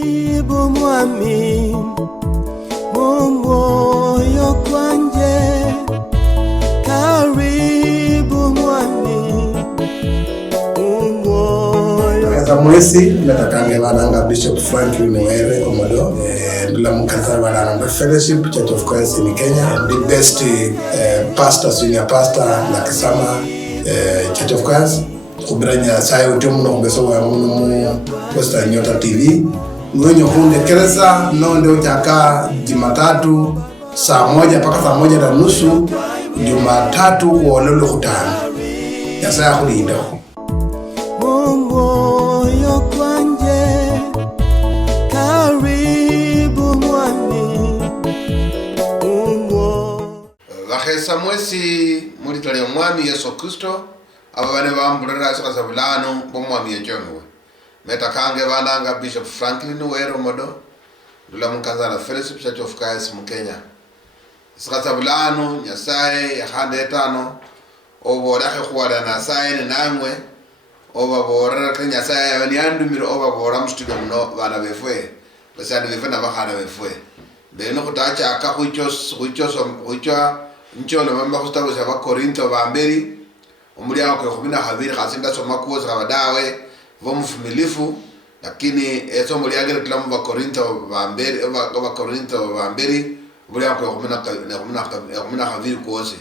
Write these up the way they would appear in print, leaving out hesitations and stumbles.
Karibu mwami moyo kwanje, karibu mwami moyo. Kaza mwezi natakange bananga Bishop Franklin Were Omodo, ndila mkaza bananga Fellowship Church of Christ in Kenya, the best pastor, senior pastor na Kisama Church of Christ. Kubranya sayo tumuno kubeso wa munu Posta Nyota TV. Mwenye hunde kereza nonde uchaka Jumatatu saa 1 mpaka saa 1:30, Jumatatu kuololo kutana. Yasaya kulinda. Moyo kwanje, karibu mwami Vakhesa mwesi mulitale mwami Yesu Kristo ababane bambulira sika bulano bomwami yejonwe meta kange bananga Bishop Franklin Were Omodo ndula mukazana Fellowship Church of Christ mu Kenya sika bulano nyasaye ya hande tano obora khwala na saye namwe obabora ke nyasaye abani andumiro obabora mstudio no bana befwe basani befwe na bakhana befwe beno kutacha aka khuicho ncholo mamba kustabo sa Korinto bamberi umulia wako khumina khabiri khasinda soma kuoza kabadawe vomfumilifu lakini somo liagere kila mwa Korinto bamberi umulia wako khumina khabiri kuoze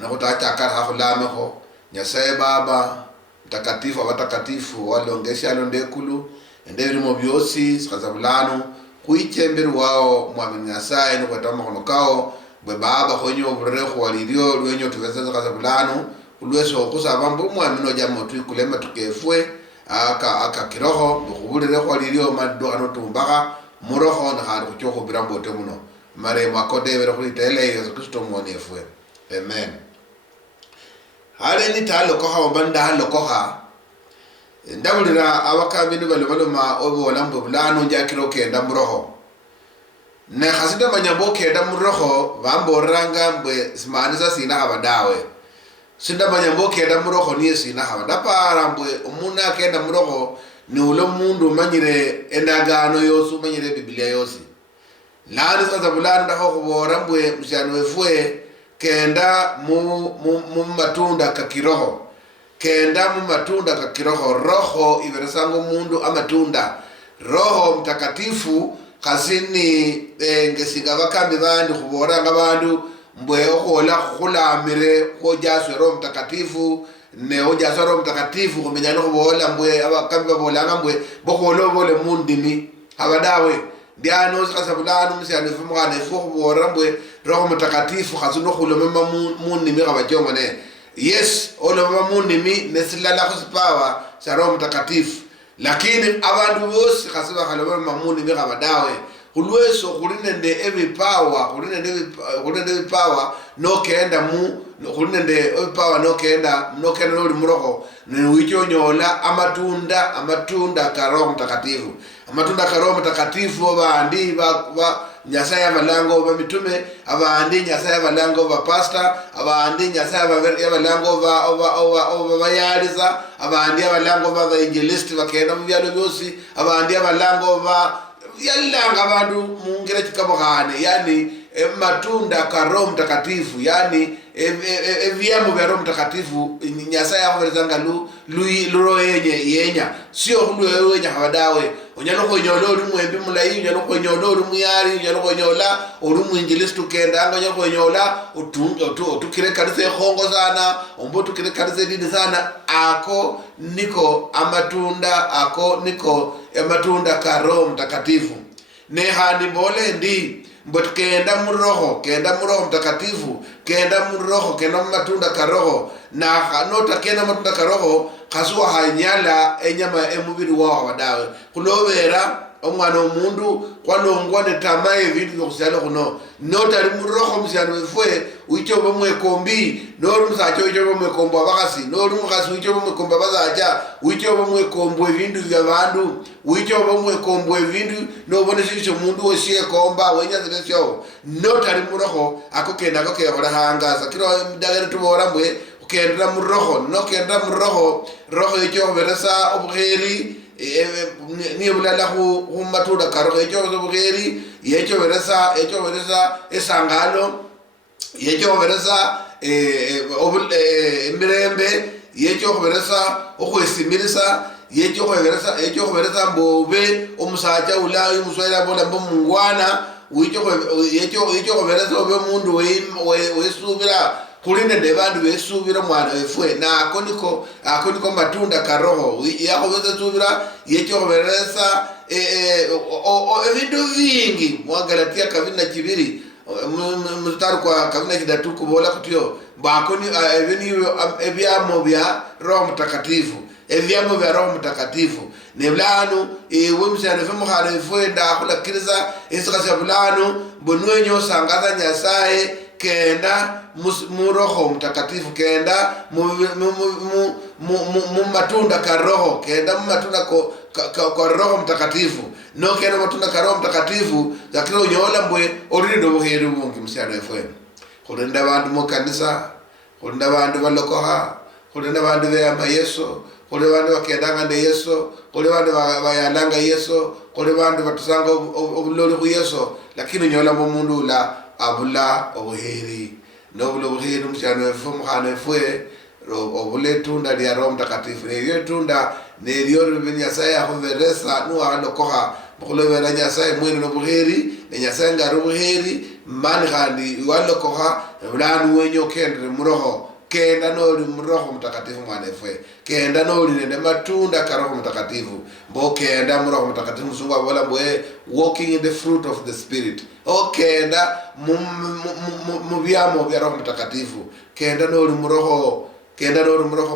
na kutacha aka khulameho nyasaye baba mtakatifu abatakatifu walongesha londekulu endebirimo byosi sikazabulano kuichembere wao mwamini nyasaye n'kwatama konokao bwe baba khonyo burero walilio lwenyo tuvezeza kazabulano ulweso kusaba mbu mwamino jamo tukulema tukefwe aka kiroho khubulire khwalilio maddo ano tumbaka muroho na khali kuchoko birambo temuno mare makode bere khulitele Yesu Kristo mwonefwe amen. Hale ni talo koha banda halo koha ndabulira abakambi baloma obo lambo bulano njakiro kenda muroho na khasida manyambo kenda muroho bamboranga mbwe simanisa sina abadawe sinda manyambo kenda muroho ni sina abada para mbwe umuna kenda muroho ni ulo mundu manyire endagano yosu manyire Biblia yosi lani sasa bulano ndako kubora mbwe mshano wefwe kenda mu matunda kakiroho kenda mu matunda kakiroho roho iveresango mundu amatunda roho mtakatifu khasini ngesinga bakambi bandi khuboranga bandu mbwe okhola khulamire khojaswe roho mtakatifu ne ojaswe roho mtakatifu khumenyana khubola mbwe abakambi babolanga mbwe bokhola bole mundimi abadawe ndiano sikasabulano msiyane fumwana khubora mbwe roho mtakatifu khasuno khulomema mundimi kabajongo ne yes oloma mundimi nesilala khosipawa sa roho mtakatifu lakini abantu bose khasiba khalomema mundimi kabadawe ulweso kulinende ebipawa no kenda mu kulinende ebipawa no kenda no muroho ne wichonyola amatunda ka roho mtakatifu amatunda ka roho mtakatifu abandi ba nyasaye abalango ba mitume abandi nyasaye abalango ba pastor abandi nyasaye abalango ba bayaliza abandi abalango ba evangelist bakenda mu byalo byosi abandi abalango ba yalanga abantu mungere chikabohane yani matunda ka roho mtakatifu yani evyamo vya roho mtakatifu nyasaye averezanga lu yenya sio lu yenya habadawe onyalo konyola uri mwembi mulayi onyalo konyola uri muyari onyalo konyola uri mwinjilistu kenda onyalo konyola utukire kanisa khongo sana ombo tukire kanisa dini sana ako niko amatunda ka roho mtakatifu ne handi mbole ndi mbot kenda muroho mtakatifu kenda muroho kenda matunda ka roho na hanota kenda matunda ka roho khasuwa hanyala enyama emubiri wao wadawe kulobera omwana omundu kwalongwa ne tamaye bintu byokusala kuno notari muroho msyano wefwe uicho bomwe kombi noru msacho uicho bomwe kombo abakasi noru mukasi uicho bomwe kombo abazacha uicho bomwe kombo ebintu bya bandu uicho bomwe kombo ebintu nobone shisho mundu oshiye komba wenya zilesyo notari muroho akokenda kokebora hangaza kiro dagere tubora mbwe ukendera muroho no kendera muroho roho icho beresa obukheri ni bulala hu matunda karo echo bugeri yecho veresa esangalo yecho veresa mirembe yecho veresa okwesimirisa yecho veresa mbobe omusacha ulayi muswera bola mbomungwana yecho veresa obe mundu wesubira kulinde de bandu besubira mwana wefwe na akoniko matunda karoho yako beza subira yecho veresa evindu vingi mwagalatia kavina kibiri mutaru kwa kavina kidatu kubola kutyo bakoni ebyamo bya Roho Mtakatifu ebyamo bya Roho Mtakatifu neblanu wemsana femo hana efwe da kula kiriza esikasa blanu bonwenyo sangaza nyasaye kenda mu Roho Mtakatifu kenda mu matunda ka roho kenda mu matunda kwa Roho Mtakatifu no kenda matunda ka Roho Mtakatifu zakiro nyola mbwe orindo buheru bungi msiano efwe kulinda bandu mu kanisa kulinda bandu balokoha kulinda bandu beyama Yesu kulinda bandu bakendanga ne Yesu kulinda bandu bayalanga Yesu kulinda bandu batusanga obuloli ku Yesu lakini nyola mu mundu la abula obuheri nobulo buheri msiano efwe muhana efwe obule tunda lya Roho Mtakatifu ne tunda ne lyo Nyasaye ahoveresa nuwa alokoha bukulobera Nyasaye mwene no buheri ne Nyasaye ngaro buheri mani kandi walokoha bulanu wenyo kendre muroho kenda noli Roho Mtakatifu mwana efwe kenda noli ne matunda ka Roho Mtakatifu mbo kenda Roho Mtakatifu Mungu abola mbwe walking in the fruit of the Spirit kenda mu byamo bya Roho Mtakatifu kenda noli muroho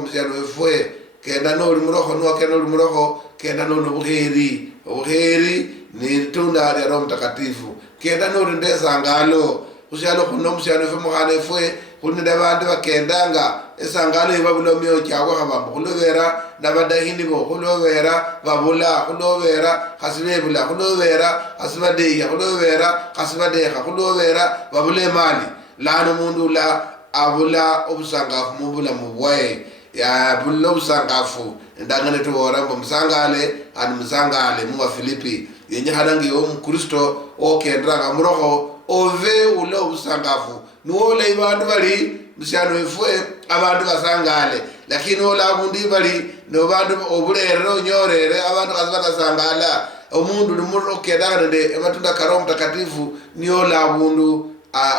msiano efwe kenda noli muroho no kenda noli muroho kenda noli buheri ni tunda lya Roho Mtakatifu kenda noli ndeza ngalo usialo kuno msiano efwe muhana efwe kunida bandu bakendanga esangalo ibabulomyo cyagwa habambo kulobera nabadahini bo kulobera babula kulobera hasibebula kulobera hasibadeya kulobera hasibadeha kulobera babule mali lano mundu la abula obusangafu mubula mubwaye ya bulo obusangafu ndangane to borambo musangale musangale mu Filipi yenye hadangi yo mukristo okendanga muroho ove ulo obusangafu nuola ibandu bali msiano efwe abantu basangale lakini ola bundi bali no bandu obulero nyorere abantu kasangala omundu lumuro kedande amatunda ka Roho Mtakatifu niola bundu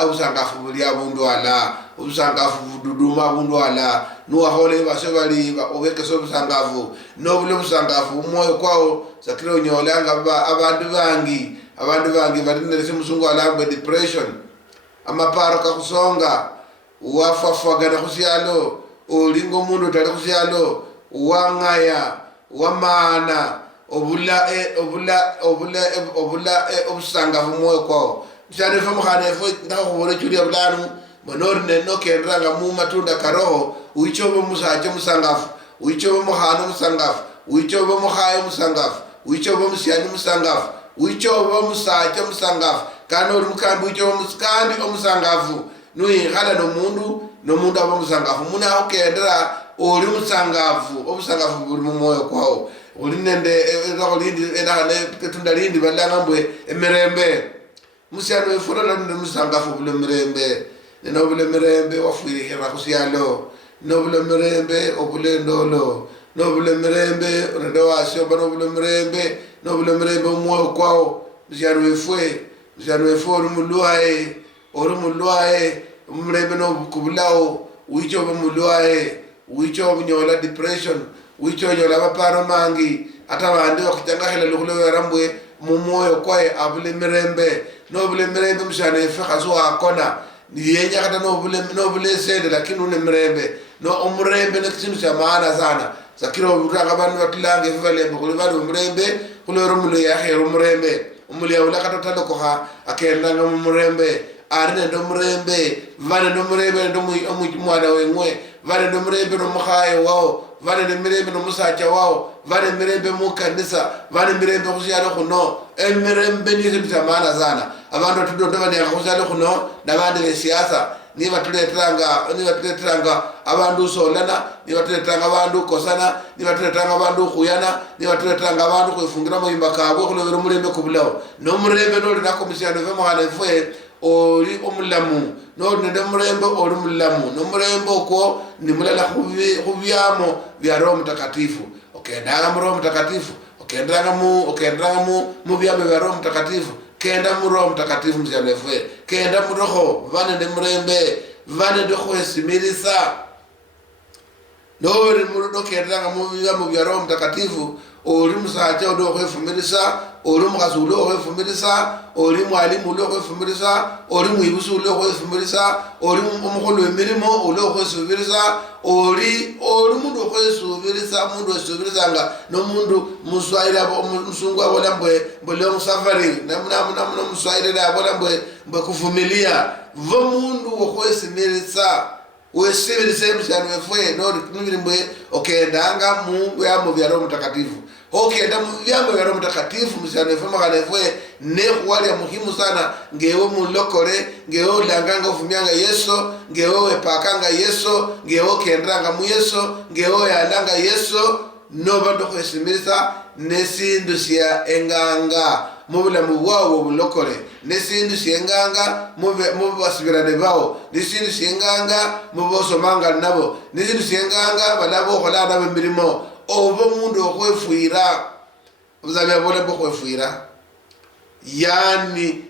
obusangafu buli abundu ala obusangafu duduma bundu ala nuwa hole basebali obeke so obusangafu no bulo obusangafu moyo kwao zakiro nyolanga abantu bangi batinere simusungu alamba depression amaparo kakusonga wafafagana kusyalo olingo mundu tali kusyalo wangaya wamana obula obusangafu moyo kwao mshane famu khane fo ndako kubone churi abulanu monorne no kendraga mu matunda karoho uichobo musaje musangafu uichobo muhano musangafu uichobo muhaye musangafu uichobo musyani musangafu uichobo musaje musangafu kano mukambi uichobo muskandi omusangafu nui khala no mundu aba musangafu muna okendera oli musangafu obusangafu buli mu moyo kwao ulinende ezakolindi enane ketunda lindi balanga mbwe emirembe musiano efurala ndi musangafu bule mirembe neno bule mirembe wafwiri hera kusyalo no bule mirembe obule ndolo no bule mirembe ndo wasyo bano bule mirembe no bule mirembe moyo kwao musiano efuru mulwae umrembe no kubulao wicho bumulwae wicho bunyola depression wicho nyola baparo mangi ata bandi bakutangahela lukulo yarambwe mu moyo kwae abule mirembe no bule mirembe mshana efekha zo akona niyenya kata no bule sede lakini une mirembe no umrembe ne kisindu cha maana sana zakiro buranga bantu batulange evalembe kule bali umrembe kule rumulo ya hero umrembe umuli ya ulakata taloko ha akenda no umrembe arne ndo mrembe vane ndo mrembe ndo mwana wengwe vane ndo mrembe no mukhaye wao vane ndo mrembe no musacha wao vane mrembe mu kanisa vane mrembe kusyalo kuno mrembe ni kintu cha maana sana abantu tudondo bane kusyalo kuno nabandi be siasa niba tuleteranga abandu solana, niba tuleteranga abandu kosana, niba tuleteranga abandu khuyana, niba tuleteranga abandu kwifungira mayimba kabwe khulobera omulembe kubulawo. Nomulembe noli nako musiano fe mwana fwe oli omulamu, noli nende mulembe oli mulamu. Nomulembe okwo ni mulala khubyamo bya Roho Mtakatifu. Okendanga mu Roho Mtakatifu, okendanga mu byamo bya Roho Mtakatifu. Kenda mu Roho Mtakatifu musiano fwe, kenda mu roho vane de mulembe, vane de khwesimilisa. Noli murudo kendanga mu byamo bya Roho Mtakatifu, oli musacha odo khwefumilisa, oli mukhazi ulo khwefumilisa, oli mwalimu ulo khwefumilisa, oli mwibusi ulo khwefumilisa, oli omukholo w'emirimo ulo khwesubirisa, oli mundu khwesubirisa, mundu wesubirisanga nomundu muswahili musungu abona mbwe long suffering, namuna muswahili abona mbwe kuvumilia. Vo mundu khwesimilisa wesibilise musiano wefwe noli mbwe okendanga mu byamo bya Roho Mtakatifu. Okenda mu byamo bya Roho Mtakatifu musiano wefwe makana wefwe ne khwali muhimu sana ngewe mulokole, ngewe langanga ufumyanga Yesu, ngewe wepakanga Yesu, ngewe kendanga mu Yesu, ngewe yalanga Yesu. Noba ndo khwesimilisa nesindu sya enganga mubulamu bwawo bulokole, nesindu syenganga mubasibirane bawo, nesindu syenganga mubosomanga nabo, nesindu syenganga balabo khola nabo mirimo. Obo mundu okhwefwira obuzabi abole bokhwefwira, yani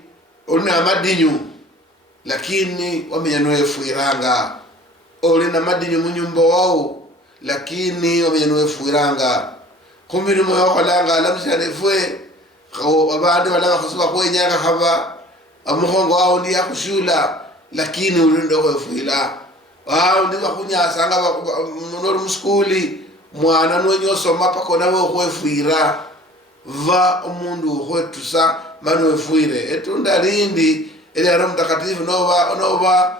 oli na madinyu lakini wamenya nwefwiranga. Oli na madinyu mu nyumba wawo lakini wamenya nwefwiranga. Kumirimo yokholanga alamusane fwe abandu balaba khasuba khwenyanga khaba amukhongo wawo ndi yakhushula lakini ulindo khwefwila. Ndi bakhunyasanga noli muskuli mwana nonyosoma pako nawe khwefwira. Va omundu khwetusa manu wefwire. Etunda lindi eli Roho Mtakatifu noba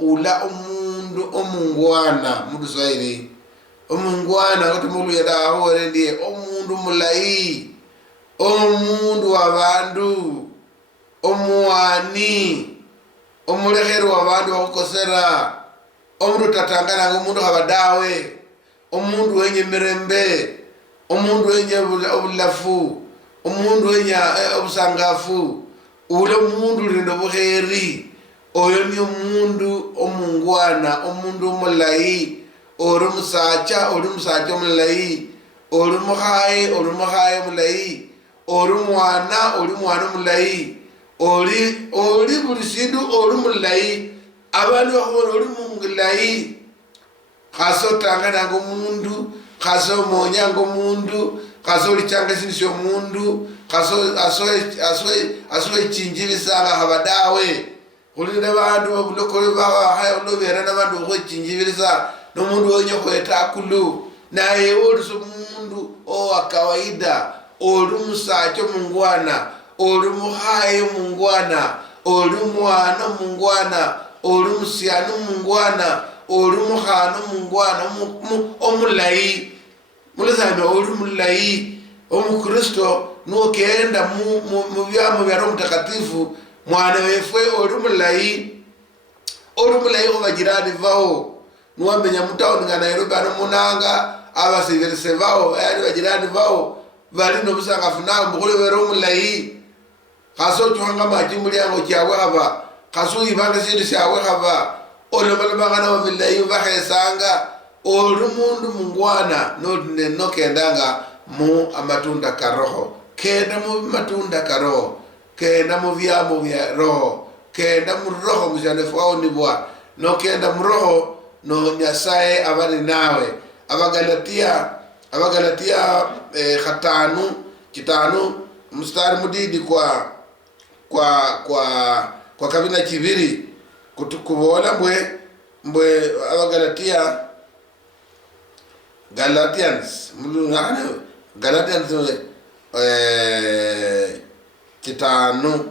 ula omundu omungwana mundu Swahili. Omungwana kuti mulu yadahore ndiye omundu mulayi, omundu wabandu, omuwani, omulekheru wabandu bakukosera, omundu tatangana ngomundu khabadawe, omundu wenye mirembe, omundu wenye obulafu, omundu wenye obusangafu, ule mundu lindo bukheri. Oyo ni omundu omungwana, omundu mulayi. Oli musacha omulayi, oli mukhaye mulayi, oli mwana mulayi, oli buli sindu oli mulayi. Abandu bakhubona oli mulayi, khasa otangananga omundu, khasa omonyanga omundu, khasa olichanga sindu syomundu, khasa aswechinjilisanga khabadawe. Khulinde bandu babulokole bakhaya olobera nabandu khwechinjibilisa nomundu wenye khwetakulu naye oli somundu wa kawaida. Oli musacha mungwana, oli mukhaye mungwana, oli mwana mungwana, oli musiano mungwana, oli mukhana mungwana omulayi. Mulesame oli mulayi. Omukristo nokenda mu byamo bya Roho Mtakatifu mwana wefwe oli mulayi. Oli mulayi khubajirani bawo. Nuwamenya mutawuni nga Nairobi ano munanga abasibilise bawo yani bajirani bawo bali nobusangafu nawe mukhuli wera omulayi. Khasa ochukhanga machi mulyango chabwe khaba, khasa uyibanga sindu syabwe khaba, olobalobanga nabo bilayi bakhesanga. Oli mundu mungwana nokendanga mu amatunda ka Roho. Kenda mu matunda ka Roho, kenda mu byamo bya Roho, kenda mu Roho musianefu wawo nibwa. Nokenda mu Roho no Nyasaye abali nawe. Abagalatia 5:5 mstari mudidi kwa kabina kibiri kutukubola mbwe Abagalatia Galatians kitano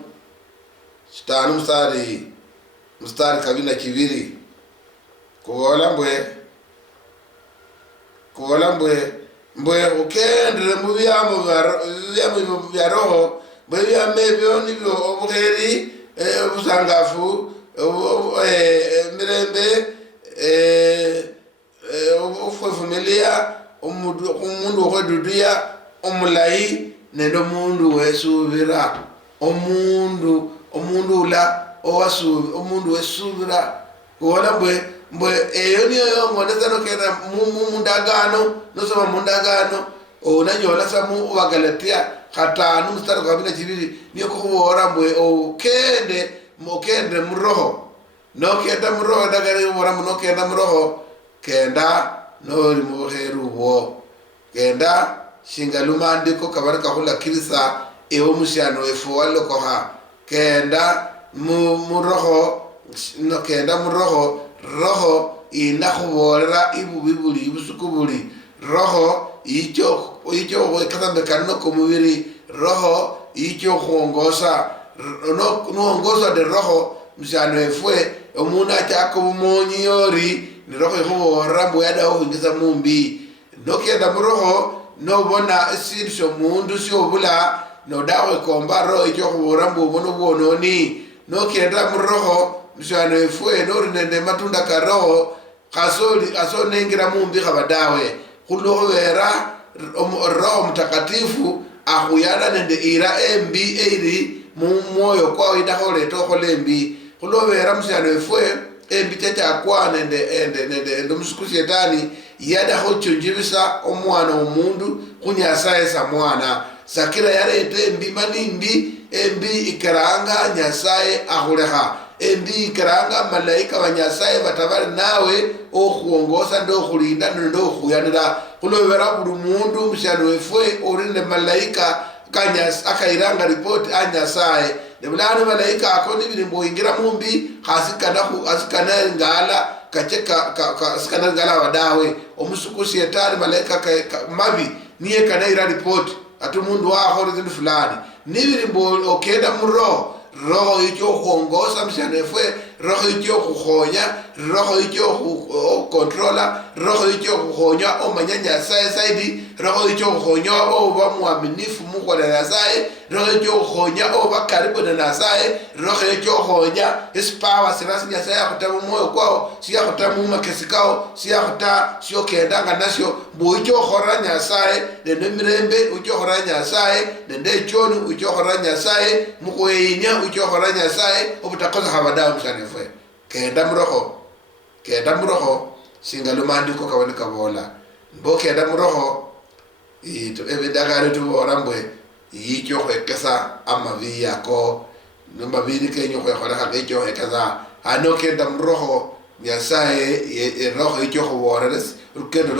mstari kabina kibiri kubola mbwe ukendele mu byamo bya Roho mbwe byamebyo nibyo obukheri obusangafu mirembe ufwefumilia umundu okweduduya omulayi nende omundu wesubira omundu ula omundu wesubira kuona mbwe eyo niyo yongoneza nokenda mundagano nosoma mundagano onanyola samu Wagalatia 5:12 niyo kuhubora mbwe okende muroho nokenda muroho dagare ubora nokenda muroho kenda nori muheru wo kenda shingalumandiko kabaraka hula kirisa ewo mushano efo walokoha kenda muroho no kenda muroho roho inakubolera ibubibuli ibusukubuli roho icho wekatambe kanno kumubiri roho icho kuongoza nuongoza de roho mshano efwe omuna chako bumonyi yori ni roho ihubora mbuyada uhingiza mumbi no kenda muroho no bona esirisho mundu siobula no dawe komba roho icho kubora mbubono bononi no kenda muroho mshano efwe no rinende matunda ka roho kaso nengira mumbi kabadawe kulohera roho mtakatifu ahuyana nende ira embi eiri mumoyo kwa idahole tokole embi kulohera mshano efwe embi chacha kwa nende musuku shetani yada hochunjibisa omwana omundu kunyasaye sa mwana sakira yarete embi manimbi embi ikaranga nyasaye ahuleha embi ikaranga malaika wa nyasaye batabari nawe okuongoza ndo kulinda ndo kuyanira kulobera buli mundu mshano efwe orinde malaika kanyas akairanga report anyasaye nebulano malaika akoni birimbo ingira mumbi asikana ngala kacheka asikana ngala wadawe omusuku shetani malaika mabi niye kana ira report atu mundu wa hore zindu fulani nibirimbo okenda muroho roho icho kuongoza mshano efwe roho icho kuhonya roho icho kukontrola roho icho kuhonya omanyanya saye saidi roho icho kuhonya oba muaminifu Mungu na nasaye roho icho kuhonya oba karibu na nasaye roho icho kuhonya ispawa sirasi nyasaye akutamu moyo kwao siya kutamu makesi kao siya kuta siyo kendanga nasyo mbu icho kuhora nyasaye nende mirembe icho kuhora nyasaye nende chonu icho kuhora nyasaye mukueinya icho kuhora nyasaye obutakoza habadawa mshano efwe kenda muroho singalumandiko kawani kabola mbo kenda muroho ito ebedagare tubora mbwe yicho kwekesa amavi yako nomabiri kenyo kwekora hakecho hekaza ano kenda muroho nyasaye roho icho kuboreres ukendo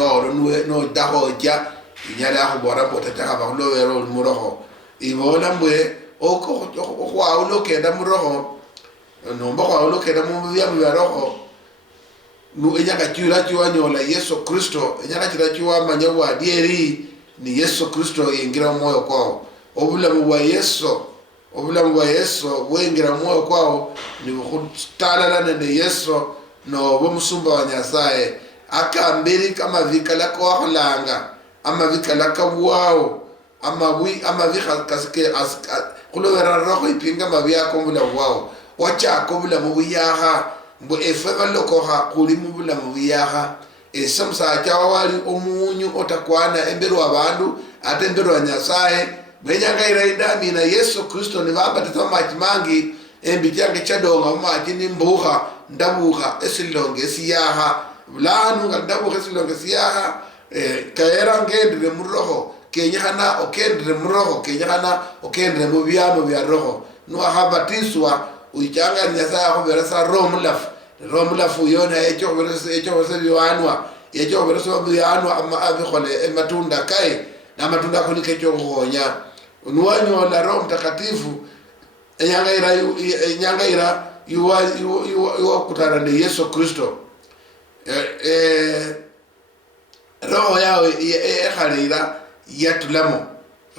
no daho ja inyala kubora potata ba lowero muroho ibona mbwe okwa ulo kenda muroho nomba kwa ulo kenda mubya roho nu enyaka chura nyola Yesu Kristo enyaka chura manyawa adieri ni Yesu Kristo ingira moyo kwao obulamu bwa Yesu wengira moyo kwao ni kutalala nende Yesu no bomusumba wa nyasaye akambiri kama vikala kwa holanga ama vikala ka wao ama vikasike kulowera roho ipinga mabya kombula wao wacha kobula mubiyaha mbo efeva lokoha kuli mubula mubiyaha esamsa chawali omunyu otakwana emberu abandu ate emberu nyasaye benyanga iraida mina Yesu Kristo ni baba tatamachi mangi embicyange chadonga machi ni mbuha ndabuha esilonge siyaha bulanu ndabuha esilonge siyaha kaera ngendre muroho kenyana okendre muroho kenyana okendre mubyamo bya roho no habatiswa uichanga nyasaye akuberesa romulafu yona echo beresa biwanwa echo beresa biwanwa ama abikhole ematunda kai na matunda ko nikecho kuhonya unwanyo la Roho Mtakatifu enyanga ira yuwa kutana na Yesu Kristo roho yawe ekhalira yatulamo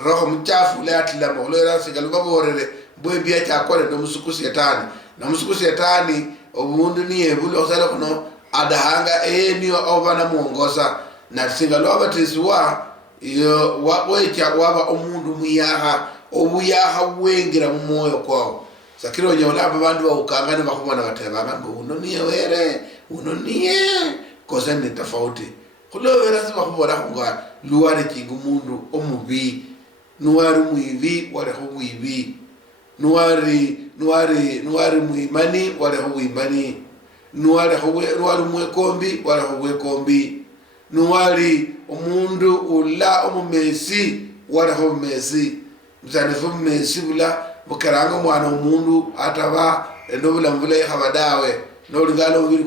roho mchafu la yatulamo lera sigalubaborere bwebya chakole no musuku shetani obundu niye bulo sala kuno adahanga niyo obana muongoza na singalo abatizwa yo wawecha waba omundu muyaha obuyaha wengira mu moyo kwao sakiro nyola bandu ukangane bakubona batebanga uno niye were uno niye koze ni tofauti kulowera bakubona kunga luwari kingu mundu omubi nuwari muivi wale huivi nuwari muimani wale huimani nuwari mwekombi wale huwekombi nuwari omundu ula omumesi wale humesi mzanifu mmesi bula bukaranga mwana omundu ataba endobula mvula yahabadawe nolingalo wiri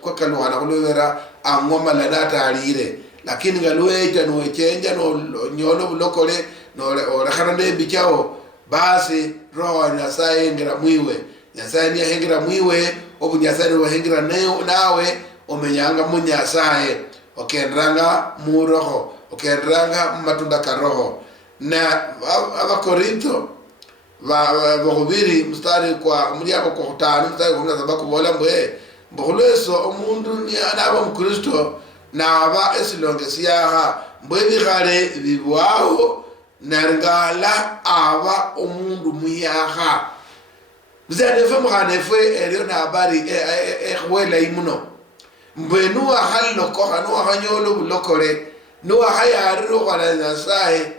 kwa kaluhana kulowera angoma la data alire lakini galueta no chenja no nyono bulokole no orakhana bichao basi roho nyasaye ngira mwiwe nyasaye ni hengira mwiwe obu nyasaye wa hengira nawe omenyanga mu nyasaye okendranga mu roho okendranga matunda ka roho na abakorinto bahubiri mstari kwa mliako kwa 5 mstari kwa 17 kubola mboleso omundu ni anaba mukristo na aba esilongesiyaha mbwebihale bibwaho narngala aba omundu muyaha mzade mukhanefe eriyo na habari ehwela imuno mbenu ahallo ko hanu hanyolo bulokore no hayariro kwa nyasaye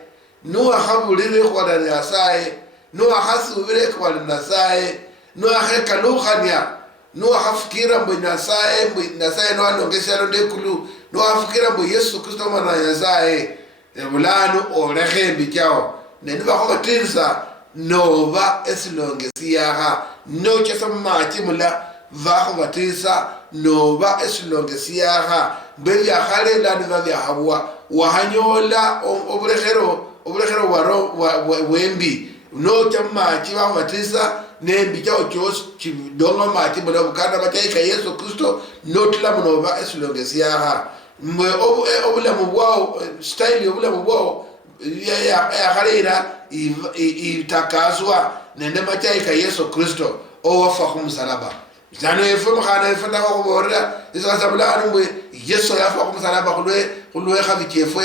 no habulire kwa nyasaye no hasubire kwa nyasaye no hekalukhania no hafikira mbo nyasaye no alongesha ndekulu no hafikira mbo Yesu Kristo mwana nyasaye ebulano olehembi chao nendiba ko batirisa nova esilongesiyaha no chesamachi mula vaho batirisa nova esilongesiyaha mbeli akhale lani vavya habwa wahanyola obulehero waro wembi no chamachi vaho batirisa nembi chao chos chidonga machi mula bukanda bachaika Yesu Kristo notila munova esilongesiyaha mwe obula mubwao style obula mubwao ya harira itakazwa nende machaika Yesu Kristo owafa kumsalaba jano efomo khana efanda ko borra isasabula mwe Yesu yafa kumsalaba kulwe khabike efo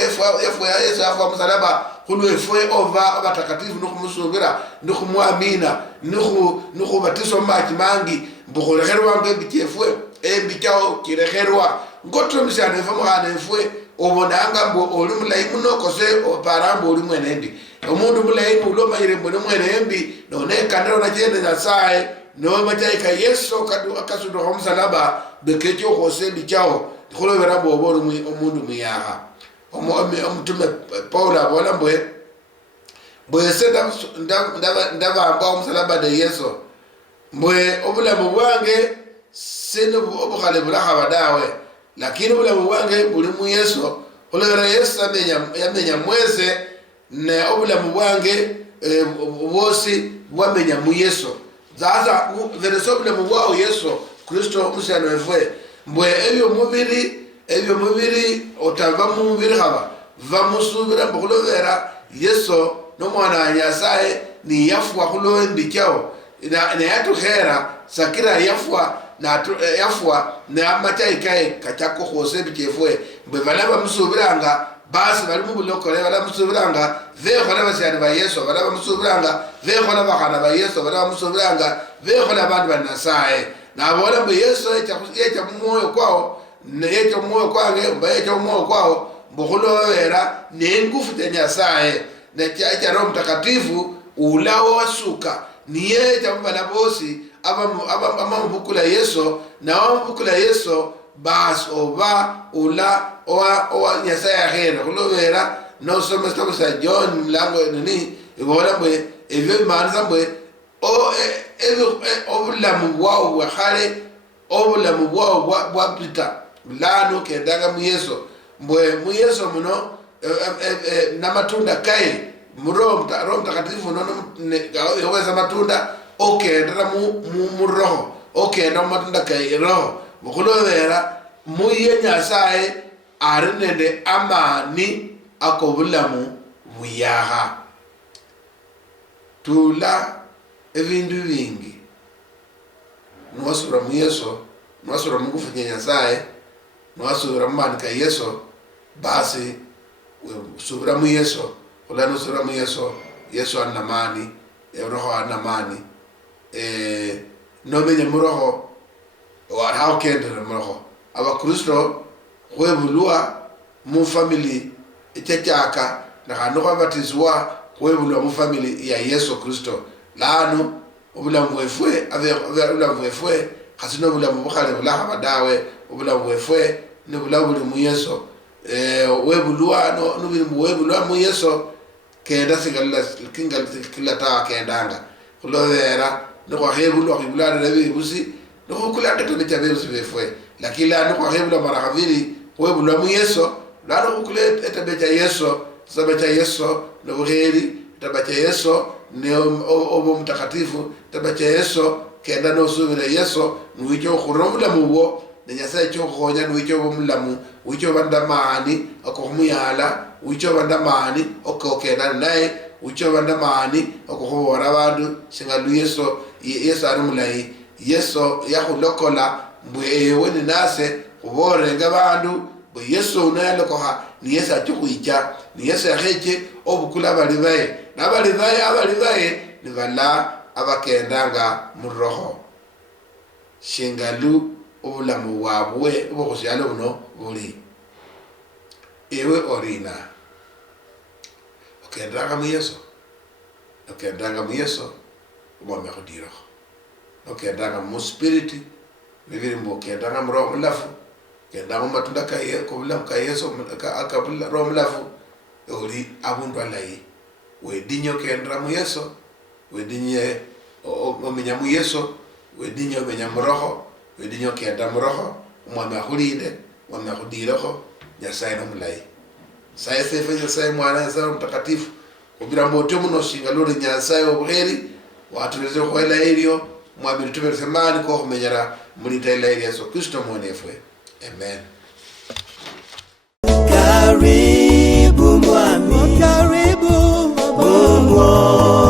ya Yesu yafa kumsalaba kulwe efo ova abatakatifu nukumusubira nukumwamina nuku batiso machi mangi bukoleherwa ngembike efo embichao kireherwa ngoto msana efomo khana efo obonanga mbo oli mulayi muno kose oparambo oli mwenembi omundu mulayi ulo mayire mbo mwenembi none kandero na chende nyasaye no machaika Yesu kadu akasudo homsalaba bekecho kose bichao kholo verabo oboro omundu muyaha omutume Paul abola mbwe senda ndaba amba homsalaba de Yesu mbwe obulamu bwange sino obukhale bulaha badawe lakini obulamu bwange buli mu Yesu olera Yesu yamenya mweze ne obulamu bwange bosi bwamenya mu Yesu zaza veresobule mu bwao Yesu Kristo musana efwe mbwe ebyo mubiri otava mu mubiri haba vamusubira mbukulovera Yesu no mwana nyasaye ni yafwa kulo mbichao na yatuhera sakira yafwa na machaika kachako khose bikefwe mbwe balaba musubiranga basi bali mu bulokole bala musubiranga vekhona basiyani ba Yesu bala musubiranga vekhona bakhana ba Yesu bala musubiranga vekhona bantu banasaye nabola mbe Yesu echa moyo kwao necha moyo kwange mbayecha moyo kwao mbukulovera nengufu ya nyasaye necha Roho Mtakatifu ulawo wasuka niye chambala bosi aba mbukula Yesu na mbukula Yesu bas ova ula owa nyasaye ahera kulovera no soma stop sa John lango nini ibola mwe evyo manza mwe obulamu bwao bwahale obulamu bwao bwapita lano kendaga mu Yesu mbwe mu Yesu muno na matunda kai Roho Mtakatifu nono yoweza matunda okendera mu roho okenda matunda kai roho bukulovera muye nyasaye arinende amani akobulamu buyaha tula evindu vingi nwasura mu Yesu nwasura mu kufanya nyasaye nwasura mani ka Yesu basi subira mu Yesu ulano sura mu Yesu anamani roho anamani nomenya muroho warao kendere muroho abakristo kwebulwa mu family echachaka na kanoko batizwa kwebulwa mu family ya Yesu Kristo lano obulamu bwefwe obulamu bwefwe kasino obulamu bukhale bulaha badawe obulamu bwefwe ne bulamu buli mu Yesu webulwa no webulwa mu Yesu kenda sigalla kila ta kendanga kulowera no hebulwa khibulana nabi busi no kulanda to becha bebusi befwe lakini la no hebulwa mara khaviri webulwa mu Yesu la no kulet etabecha Yesu sabacha Yesu no buheri tabacha Yesu ne obo mtakatifu tabacha Yesu kenda no subira Yesu nuicho khuromula mubo nyasaye cyo khonya nuicho bomulamu wicho bandamani akohumuyala wicho bandamani okokena naye wicho bandamani okohora abantu singalu Yesu arumulai Yesu yahulokola mbwewe ni nase ubore ngabantu bo Yesu unalokoha ni Yesu achukuicha ni Yesu yaheche obukula balibaye abalibaye ni bala abakendanga muroho shingalu obulamu wabwe obukhosialo buno buli ewe orina okendanga mu Yesu omwami akhudirekho okendanga mu spirit bibiri mbo kendanga mu roho mulafu kendanga mu matunda kubulamu ka Yesu akabula roho mulafu oli abundu alayi wedinyo kendra mu Yesu wedinye omenya mu Yesu wedinyo omenya mu roho wedinyo kenda mu roho omwami akhulinde omwami akhudirekho nyasaye nomulayi saye sefe nyasaye mwana nyasaye mtakatifu kubira moto muno shingaluri nyasaye obuheri watuleze khwela elio mwami tuberese mani ko khumenyera muri tayla Yesu Kristo mwenefwe amen. Karibu mwami, karibu mwami.